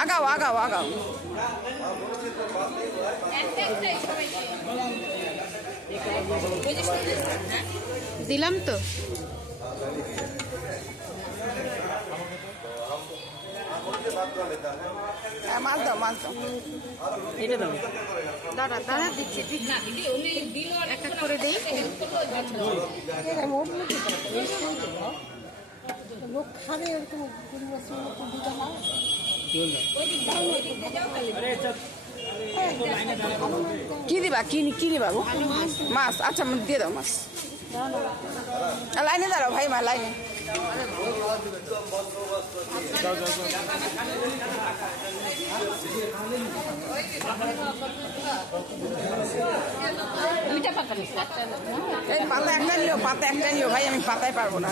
আগাও আগাও আগাও দিলাম তো মাছ দাও মাছ দাও এটা দাও দাঁড়া দাঁড়া দিচ্ছি একটা করে দিই লোক খাবে এরকম কি দিবা কি দিবা গো মাছ আচ্ছা দিয়ে দাও মাছ লাইনে দাঁড়াও ভাই মা লাইনে এই পাতা একটা নিও ভাই আমি পাতায় পারবো না